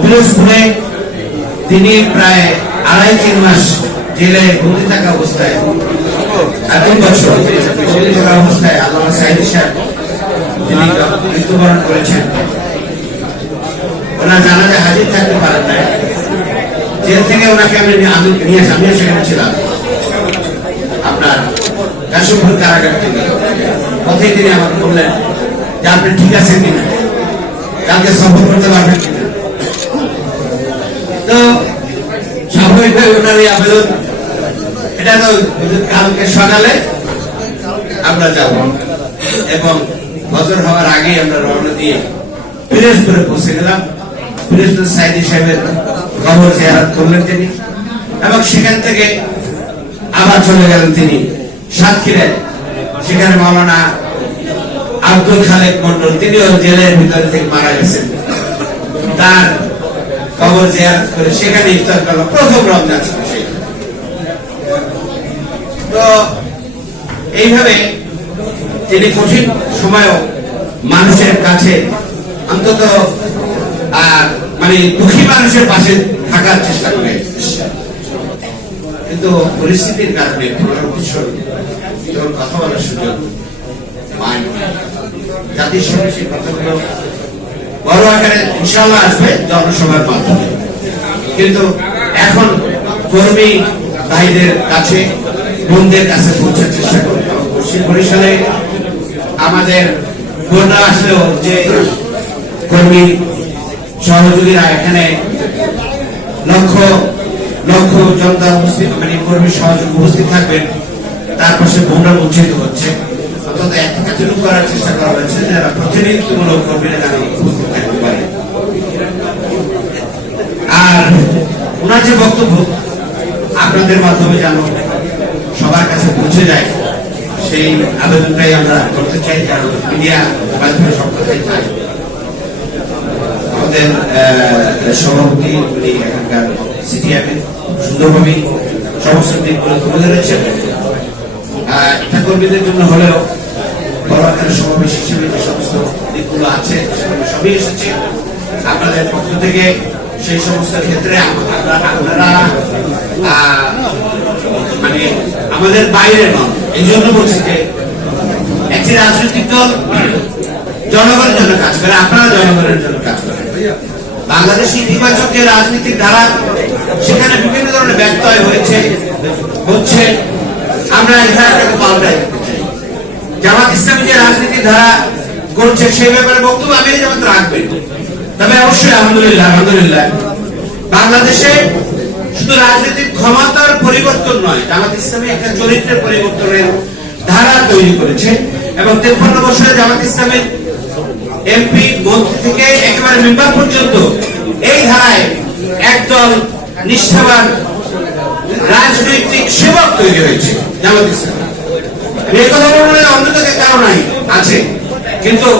পিরোজপুরে তিনি প্রায় আড়াই, তিন মাস জেলে বন্দি থাকা অবস্থায় তিন বছর বন্দি থাকা অবস্থায় আল্লাহ সাহেব তিনি মৃত্যুবরণ করেছেন, ওনার জানাজা হাজির থাকতে পারেন নাই। জেল থেকে ওনাকে আমি আমি নিয়ে আমিও সেখানে ছিলাম। আপনার কাশিমপুর কারাগার থেকে পথে তিনি আমাকে বললেন যে, আপনি ঠিক আছেন কিনা? কালকে সফর করতে পারবেন কিনা তো স্বাভাবিকভাবে ওনার এই আবেদন এটা তো কালকে সকালে আমরা যাব। এবং বছর হওয়ার আগেই আমরা রওনা দিয়ে পিরোজপুরে পৌঁছে গেলাম। পিরোজপুর সাইদি সাহেবের খবর জিয়ারত করলেন তিনি। এবং সেখান থেকে আবার চলে গেলেন তিনি সাতক্ষীরায় সেখানে মাওলানা আব্দুল খালেক মন্ডল তিনিও জেলের ভিতরে থেকে মারা গেছেন। তার কবর জিয়ারত করে সেখানে ইফতার করল। প্রথম রমজান। এইভাবে তিনি কঠিন সময়ও মানুষের কাছে অন্তত মানে দুঃখী মানুষের পাশে থাকার চেষ্টা করে। কিন্তু পরিস্থিতির কারণে কথা বলার সুযোগ বড় আকারে ইনশাল্লাহ আসবে জনসভার মাধ্যমে। কিন্তু এখন কর্মী ভাইদের কাছে বোনদের কাছে পৌঁছার চেষ্টা পশ্চিম বরিশালে আমাদের বোনরা আসলেও যে কর্মী সহযোগীরা এখানে লক্ষ লক্ষ জনতা উপস্থিত মানে কর্মী সহযোগ উপস্থিত থাকবেন, তার পাশে বোনরা বঞ্চিত হচ্ছে। অন্তত একটা কাজেরও করার চেষ্টা করা হয়েছে যারা প্রতিনিধিত্বমূলক কর্মীরা যেন উপস্থিত থাকতে পারে। আর ওনার যে বক্তব্য, আপনাদের মাধ্যমে যেন সবার কাছে পৌঁছে যায়, সেই আবেদনটাই আমরা করতে চাই, কারণ মিডিয়া মাধ্যমে সব কথাই চাই আমাদের সভাপতি, উনি এখানকার সিটিআরকে সুন্দরভাবে সমস্ত দিকগুলো তুলে ধরেছেন। কর্মীদের জন্য হলেও সমাবেশ হিসেবে যে সমস্ত দিকগুলো আছে, সেগুলো সবই এসেছে। আপনাদের পক্ষ থেকে সেই সমস্ত ক্ষেত্রে আপনারা মানে আমাদের বাইরে নন এই জন্য বলছি যে, একটি রাজনৈতিক দল জনগণের জন্য কাজ করে, আপনারা জনগণের জন্য কাজ করেন। বাংলাদেশে ইতিবাচক যে রাজনৈতিক ধারা, সেখানে বিভিন্ন ধরনের ব্যত্যয় হয়েছে, হচ্ছে, আমরা এই ধারাটাকে পাল্টাই জামাত ইসলামী যে রাজনীতি ধারা করছে, সেই ব্যাপারে বক্তব্য আমি যেমন রাখবেন, তবে অবশ্যই আলহামদুলিল্লাহ আলহামদুলিল্লাহ। বাংলাদেশে শুধু রাজনৈতিক ক্ষমতার পরিবর্তন নয়, জামাত ইসলামী একটা চরিত্রের পরিবর্তনের ধারা তৈরি করেছে। এবং তেপ্পান্ন বছরে জামাত ইসলামের এমপি মন্ত্রী থেকে একেবারে মেম্বার পর্যন্ত এই ধারায় একদল নিষ্ঠাবান রাজনৈতিক সেবক তৈরি হয়েছে জামাত ইসলাম। এই কথা বলব না অন্যদিকে কারও নাই, আছে। কিন্তু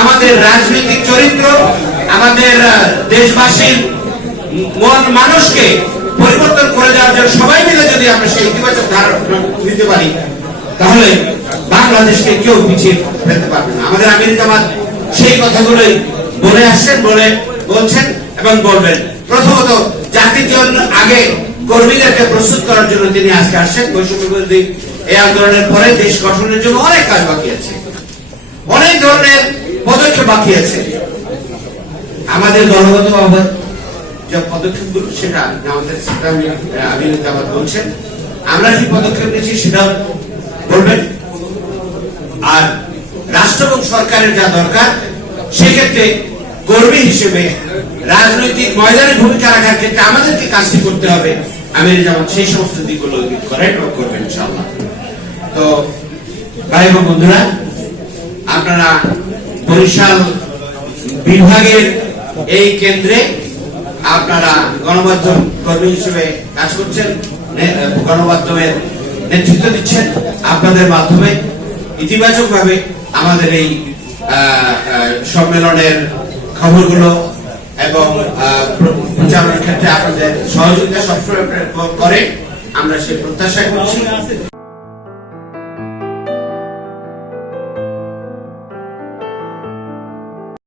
আমাদের রাজনৈতিক চরিত্র, আমাদের দেশবাসীর মন মানুষকে পরিবর্তন করে যাওয়ার জন্য সবাই মিলে যদি আমরা সেই ইতিবাচক ধারা নিতে পারি, তাহলে বাংলাদেশকে কেউ পিছিয়ে ফেলতে পারবে না। আমাদের আমির জামাত সেই কথাগুলোই বলে আসছেন, বলে বলছেন এবং বলবেন। প্রথমত জাতির জন্য আগে কর্মীদেরকে প্রস্তুত করার জন্য তিনি আজকে আসছেন। বৈষম্য বিরোধী এই আন্দোলনের পরে দেশ গঠনের জন্য অনেক কাজ বাকি আছে। অনেক ধরনের পদক্ষেপ বাকি আছে। আমাদের দলগতভাবে যে পদক্ষেপগুলো, সেটা আমাদের আমির জামাত বলছেন। আমরা যে পদক্ষেপ নিয়েছি সেটাও বলবেন। আর রাষ্ট্র এবং সরকারের যা দরকার, সেক্ষেত্রে কর্মী হিসেবে রাজনৈতিক ময়দানে ভূমিকা রাখার ক্ষেত্রে আমাদেরকে কাজটি করতে হবে। আমির যেমন সেই সমস্ত দিকগুলো করেন এবং করবেন, ইনশাআল্লাহ। তো, ভাই এবং বন্ধুরা, আপনারা বরিশাল বিভাগের এই কেন্দ্রে আপনারা গণমাধ্যম কর্মী হিসেবে কাজ করছেন গণমাধ্যমের নেতৃত্ব দিচ্ছেন আপনাদের মাধ্যমে। ইতিবাচক ভাবে আমাদের এই সম্মেলনের খবরগুলো এবং আহ, প্রচারণের ক্ষেত্রে আপনাদের সহযোগিতা সবসময় করে আমরা সে প্রত্যাশা করছি।